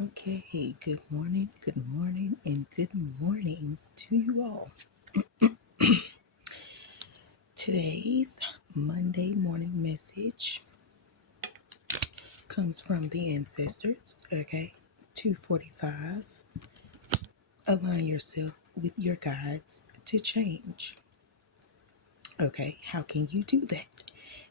Okay, good morning, and good morning to you all. Today's Monday morning message comes from the ancestors, okay? 245. Align yourself with your guides to change. Okay, how can you do that?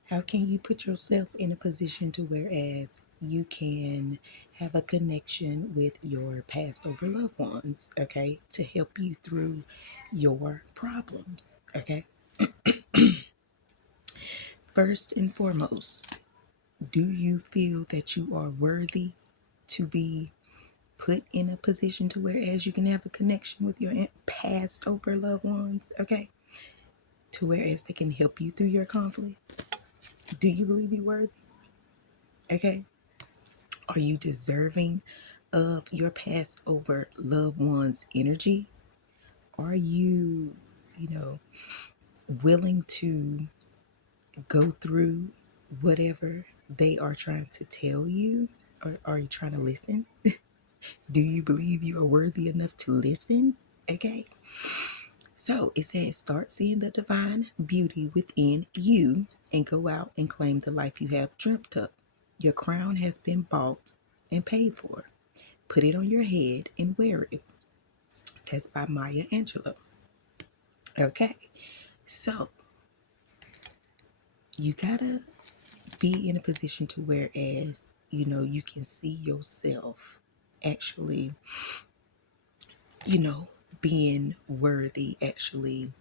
How can you put yourself in a position to whereas you can have a connection with your past over loved ones, okay, to help you through your problems, okay? First and foremost, do you feel that you are worthy to be put in a position to whereas you can have a connection with your past over loved ones, okay? To whereas they can help you through your conflict? Do you believe you're worthy? Okay. Are you deserving of your past over loved one's energy? Are you, you know, willing to go through whatever they are trying to tell you? Or are you trying to listen? Do you believe you are worthy enough to listen? Okay. So it says, start seeing the divine beauty within you and go out and claim the life you have dreamt up. Your crown has been bought and paid for. Put it on your head and wear it. That's by Maya Angelou. Okay. So you gotta be in a position to whereas, you can see yourself actually, you know, being worthy, actually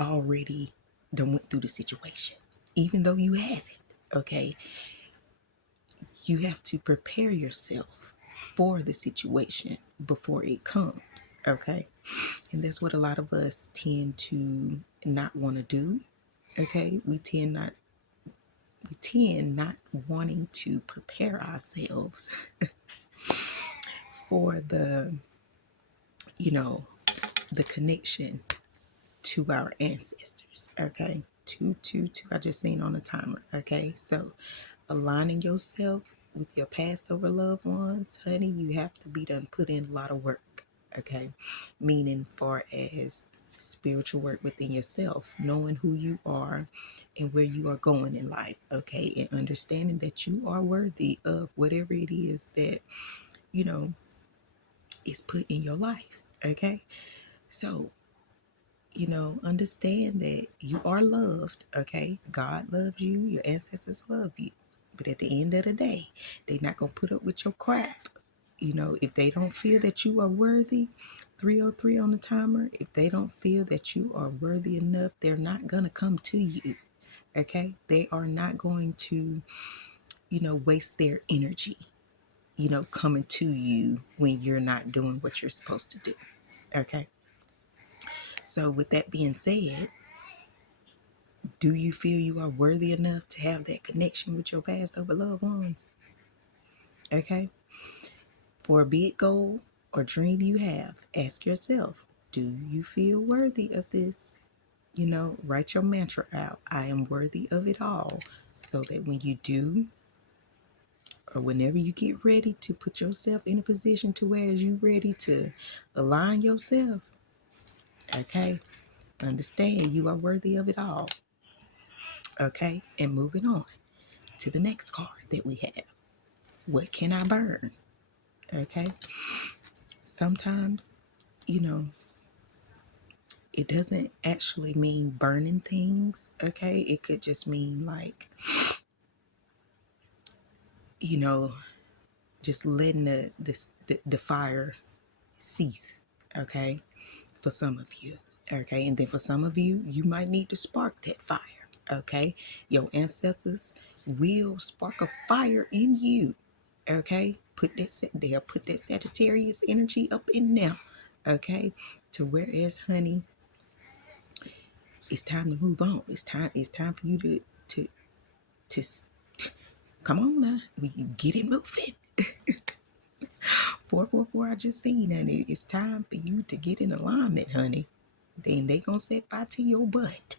already done went through the situation. Even though you haven't, okay, you have to prepare yourself for the situation before it comes, okay? And that's what a lot of us tend to not want to do, okay? We tend not wanting to prepare ourselves for you know, the connection to our ancestors, okay? Two, I just seen on the timer, okay? So aligning yourself with your past over loved ones, honey, you have to be done put in a lot of work, okay? Meaning far as spiritual work within yourself, knowing who you are and where you are going in life, okay? And understanding that you are worthy of whatever it is that, you know, is put in your life, okay? So, understand that you are loved, okay? God loves you, your ancestors love you. But at the end of the day, they're not going to put up with your crap. If they don't feel that you are worthy, 303 on the timer, if they don't feel that you are worthy enough, they're not going to come to you, okay? They are not going to, waste their energy, coming to you when you're not doing what you're supposed to do, okay? So with that being said, do you feel you are worthy enough to have that connection with your past over loved ones? Okay? For a big goal or dream you have, ask yourself, do you feel worthy of this? Write your mantra out. I am worthy of it all. So that when you do, or whenever you get ready to put yourself in a position to where you ready to align yourself, okay? Understand you are worthy of it all. Okay? And moving on to the next card that we have. What can I burn? Okay. Sometimes, you know, it doesn't actually mean burning things. Okay. It could just mean like, you know, just letting the fire cease. Okay. For some of you. Okay. And then for some of you, you might need to spark that fire. Okay. Your ancestors will spark a fire in you. Okay, they'll put that Sagittarius energy up in there. Okay, to whereas, honey, it's time to move on. It's time for you to come on now. We can get it moving. 444, I just seen, honey. It's time for you to get in alignment, honey. Then they gonna set fire to your butt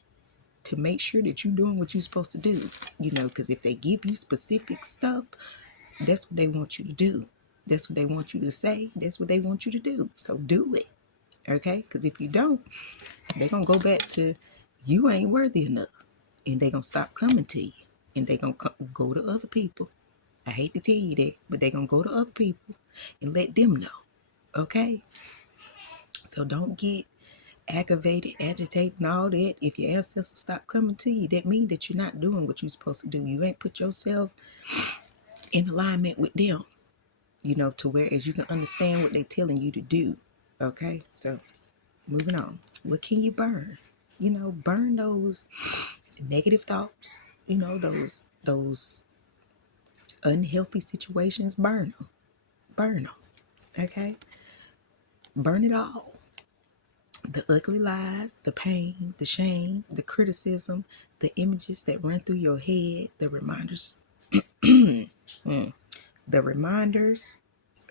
to make sure that you're doing what you're supposed to do. Because if they give you specific stuff, that's what they want you to do. That's what they want you to say. That's what they want you to do. So do it. Okay? Because if you don't, they're going to go back to you ain't worthy enough. And they're going to stop coming to you. And they're going to go to other people. I hate to tell you that, but they're going to go to other people and let them know. Okay? So don't get aggravated, agitated, and all that. If your ancestors stop coming to you, that means that you're not doing what you're supposed to do. You ain't put yourself in alignment with them, to where as you can understand what they're telling you to do. Okay? So moving on. What can you burn? Burn those negative thoughts, those unhealthy situations, burn them. Burn them. Okay? Burn it all. The ugly lies, the pain, the shame, the criticism, the images that run through your head, the reminders, the reminders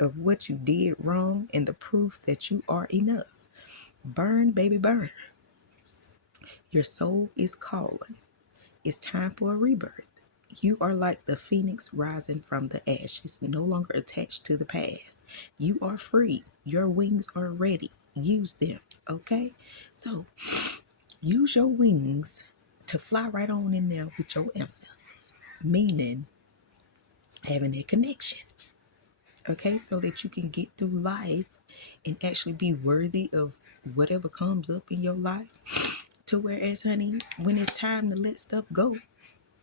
of what you did wrong, and the proof that you are enough. Burn, baby, burn. Your soul is calling. It's time for a rebirth. You are like the phoenix rising from the ashes, no longer attached to the past. You are free. Your wings are ready. Use them, okay? So, use your wings to fly right on in there with your ancestors, meaning having a connection, okay? So that you can get through life and actually be worthy of whatever comes up in your life. To whereas, honey, when it's time to let stuff go,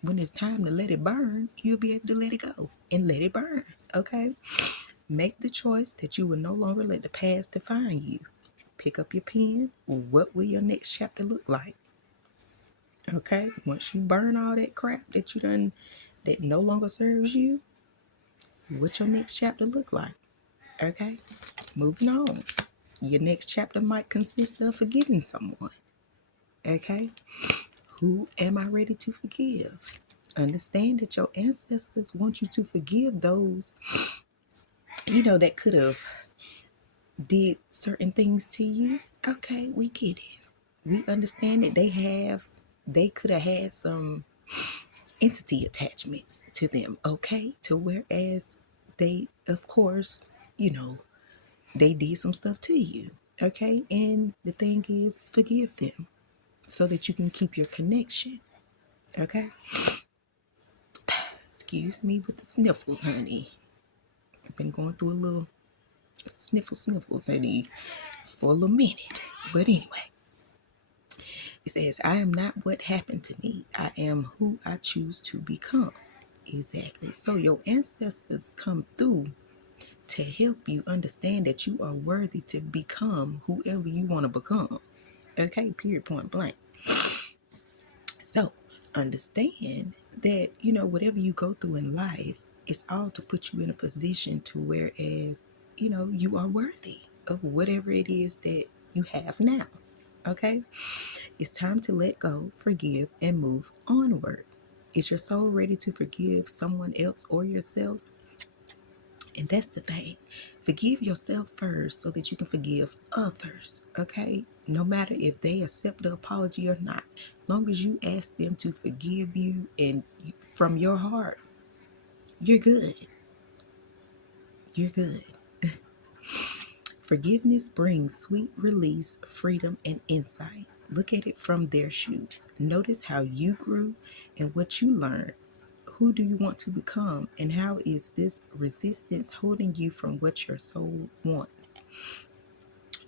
when it's time to let it burn, you'll be able to let it go and let it burn, okay? Make the choice that you will no longer let the past define you. Pick up your pen. What will your next chapter look like? Okay? Once you burn all that crap that you done that no longer serves you, what your next chapter look like? Okay? Moving on. Your next chapter might consist of forgiving someone. Okay? Who am I ready to forgive? Understand that your ancestors want you to forgive those, that could have did certain things to you. Okay, we get it. We understand that they could have had some entity attachments to them, okay? To whereas they, of course, they did some stuff to you, okay? And the thing is, forgive them so that you can keep your connection, okay? Excuse me with the sniffles, honey. I've been going through a little sniffles, honey, for a little minute. But anyway, it says, I am not what happened to me. I am who I choose to become. Exactly. So your ancestors come through to help you understand that you are worthy to become whoever you want to become. Okay, period, point blank. So understand that, whatever you go through in life, it's all to put you in a position to whereas, you are worthy of whatever it is that you have now. Okay? It's time to let go, forgive, and move onward. Is your soul ready to forgive someone else or yourself? And that's the thing. Forgive yourself first so that you can forgive others, okay? No matter if they accept the apology or not. Long as you ask them to forgive you and from your heart, you're good. You're good. Forgiveness brings sweet release, freedom, and insight. Look at it from their shoes. Notice how you grew and what you learned. Who do you want to become, and how is this resistance holding you from what your soul wants?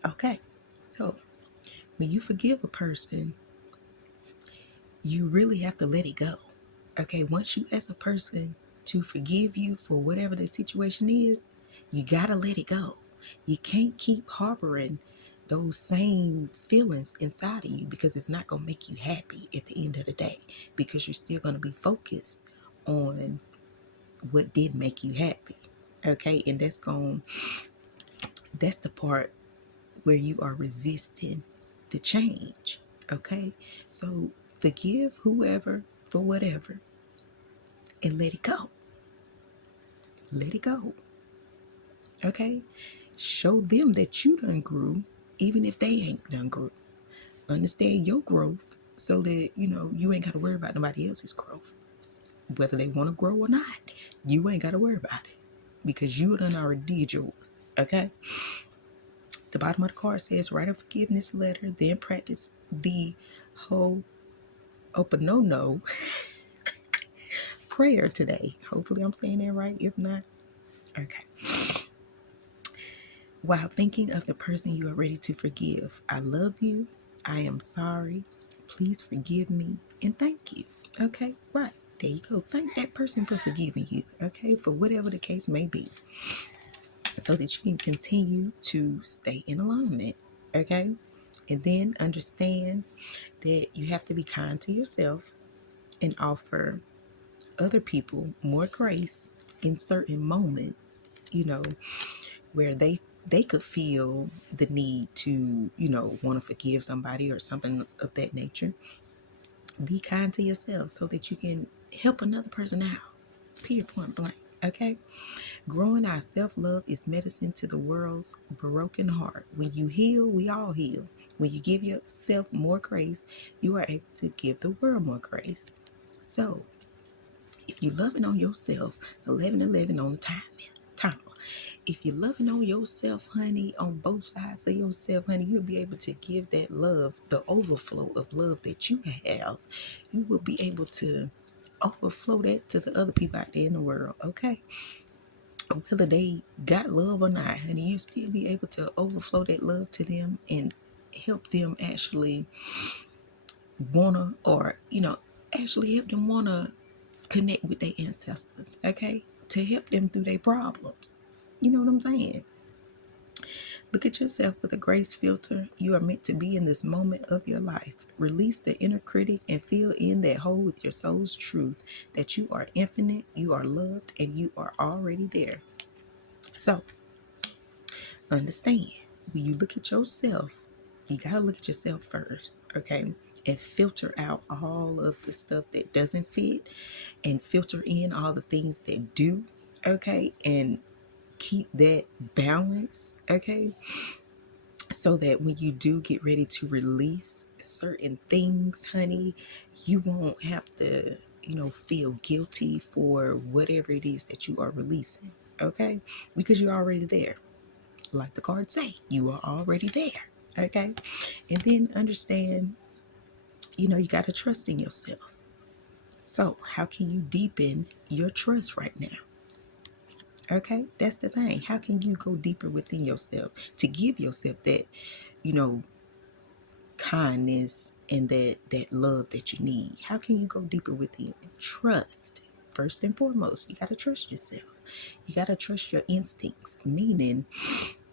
Okay, so when you forgive a person, you really have to let it go. Okay, once you ask a person to forgive you for whatever the situation is, you gotta let it go. You can't keep harboring those same feelings inside of you because it's not gonna make you happy at the end of the day, because you're still gonna be focused on what did make you happy. Okay, and that's the part where you are resisting the change. Okay, so forgive whoever for whatever and let it go. Let it go. Okay, show them that you done grew even if they ain't done grew. Understand your growth so that you ain't got to worry about nobody else's growth, whether they want to grow or not. You ain't got to worry about it. because you done already did yours. Okay? The bottom of the card says, write a forgiveness letter, then practice the whole Oponono prayer today. Hopefully I'm saying that right. If not, okay. While thinking of the person you are ready to forgive, I love you. I am sorry. Please forgive me and thank you. Okay, right. There you go. Thank that person for forgiving you. Okay, for whatever the case may be, so that you can continue to stay in alignment. Okay, and then understand that you have to be kind to yourself and offer other people more grace in certain moments, where they could feel the need to, want to forgive somebody or something of that nature. Be kind to yourself so that you can help another person out. Period, point blank. Okay? Growing our self-love is medicine to the world's broken heart. When you heal, we all heal. When you give yourself more grace, you are able to give the world more grace. So, if you're loving on yourself, 11:11 on the timer. If you're loving on yourself, honey, on both sides of yourself, honey, you'll be able to give that love, the overflow of love that you have. You will be able to overflow that to the other people out there in the world, okay? Whether they got love or not, honey, you still be able to overflow that love to them and help them actually wanna, or, actually help them wanna connect with their ancestors, okay? To help them through their problems. You know what I'm saying? Look at yourself with a grace filter. You are meant to be in this moment of your life. Release the inner critic and fill in that hole with your soul's truth that you are infinite, you are loved, and you are already there. So, understand, when you look at yourself, you got to look at yourself first, okay? And filter out all of the stuff that doesn't fit and filter in all the things that do, okay? And keep that balance, okay? So that when you do get ready to release certain things, honey, you won't have to, feel guilty for whatever it is that you are releasing, okay? Because you're already there. Like the cards say, you are already there, okay? And then understand, you got to trust in yourself. So, how can you deepen your trust right now? Okay, that's the thing. How can you go deeper within yourself to give yourself that, you know, kindness and that love that you need? How can you go deeper within? Trust. First and foremost, you got to trust yourself. You got to trust your instincts, meaning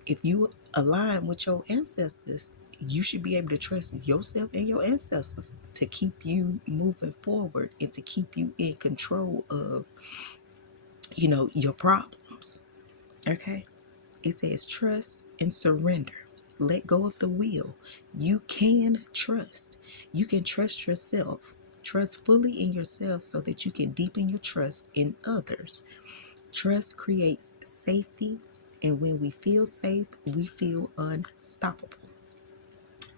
if you align with your ancestors, you should be able to trust yourself and your ancestors to keep you moving forward and to keep you in control of, your problems. Okay? It says trust and surrender. Let go of the will. You can trust. You can trust yourself. Trust fully in yourself so that you can deepen your trust in others. Trust creates safety, and when we feel safe, we feel unstoppable.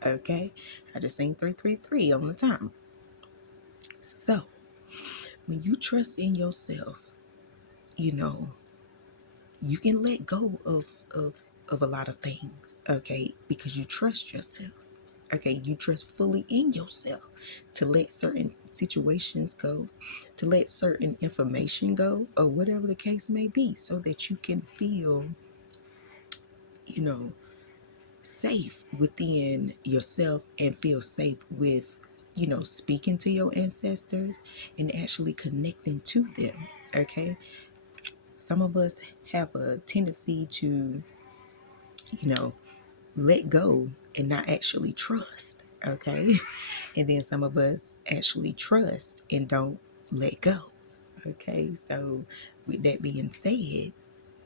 Okay? I just seen 333 on the time. So, when you trust in yourself, you can let go of a lot of things, okay? Because you trust yourself. Okay, you trust fully in yourself to let certain situations go, to let certain information go, or whatever the case may be, so that you can feel, you know, safe within yourself and feel safe with, speaking to your ancestors and actually connecting to them. Okay, some of us have a tendency to, you know, let go and not actually trust. Okay, and then some of us actually trust and don't let go. Okay, so with that being said,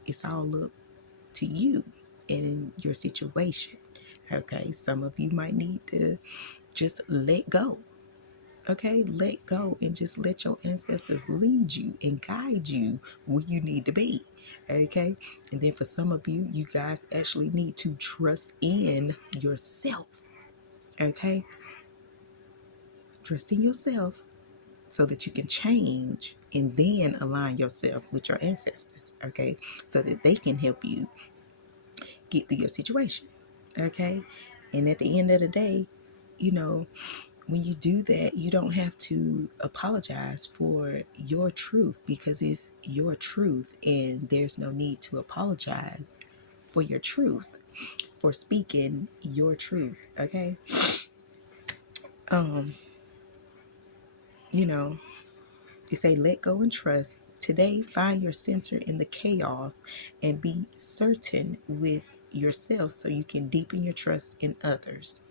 it's all up to you and your situation. Okay, some of you might need to just let go. Okay, let go and just let your ancestors lead you and guide you where you need to be. Okay, and then for some of you, you guys actually need to trust in yourself. Okay, trust in yourself so that you can change and then align yourself with your ancestors, okay? So that they can help you get through your situation, okay? And at the end of the day, you know, when you do that, you don't have to apologize for your truth because it's your truth and there's no need to apologize for your truth, for speaking your truth, okay? Um, you know, they say let go and trust. Today, find your center in the chaos and be certain with yourself so you can deepen your trust in others.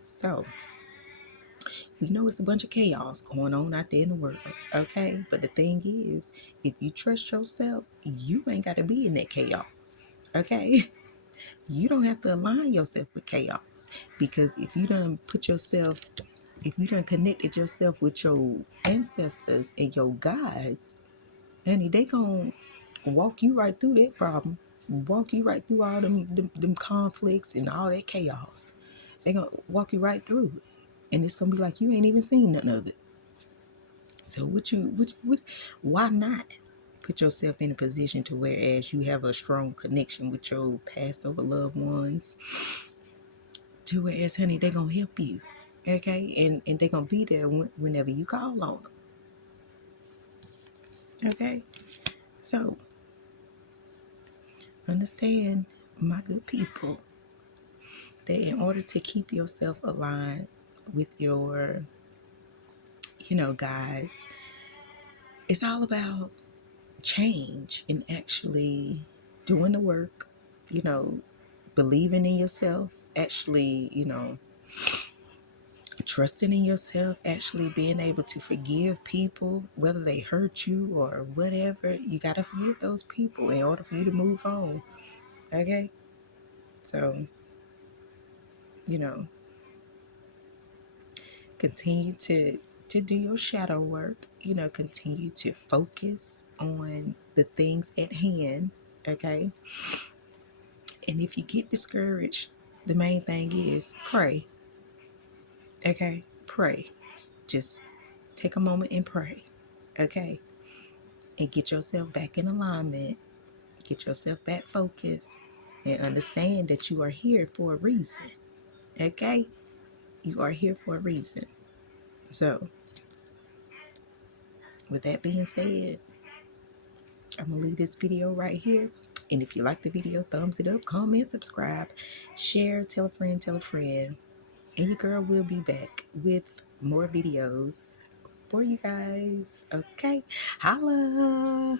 So, we know it's a bunch of chaos going on out there in the world, okay? But the thing is, if you trust yourself, you ain't got to be in that chaos, okay? You don't have to align yourself with chaos because if you done connected yourself with your ancestors and your guides, honey, they gonna walk you right through that problem, walk you right through all them conflicts and all that chaos. They gonna walk you right through it, and it's gonna be like you ain't even seen none of it. So why not put yourself in a position to whereas you have a strong connection with your past over loved ones, to whereas honey they gonna help you, okay, and they gonna be there whenever you call on them, okay. So understand, my good people, that in order to keep yourself aligned with your guides, it's all about change and actually doing the work, you know, believing in yourself, actually, trusting in yourself, actually being able to forgive people, whether they hurt you or whatever. You got to forgive those people in order for you to move on. Okay? So, you know, continue to do your shadow work, continue to focus on the things at hand. Okay? And if you get discouraged, the main thing is pray. Okay? Pray. Just take a moment and pray. Okay? And get yourself back in alignment. Get yourself back focused. And understand that you are here for a reason. Okay? You are here for a reason. So, with that being said, I'm going to leave this video right here. And if you like the video, thumbs it up, comment, subscribe, share, tell a friend, tell a friend. And your girl will be back with more videos for you guys. Okay? Holla!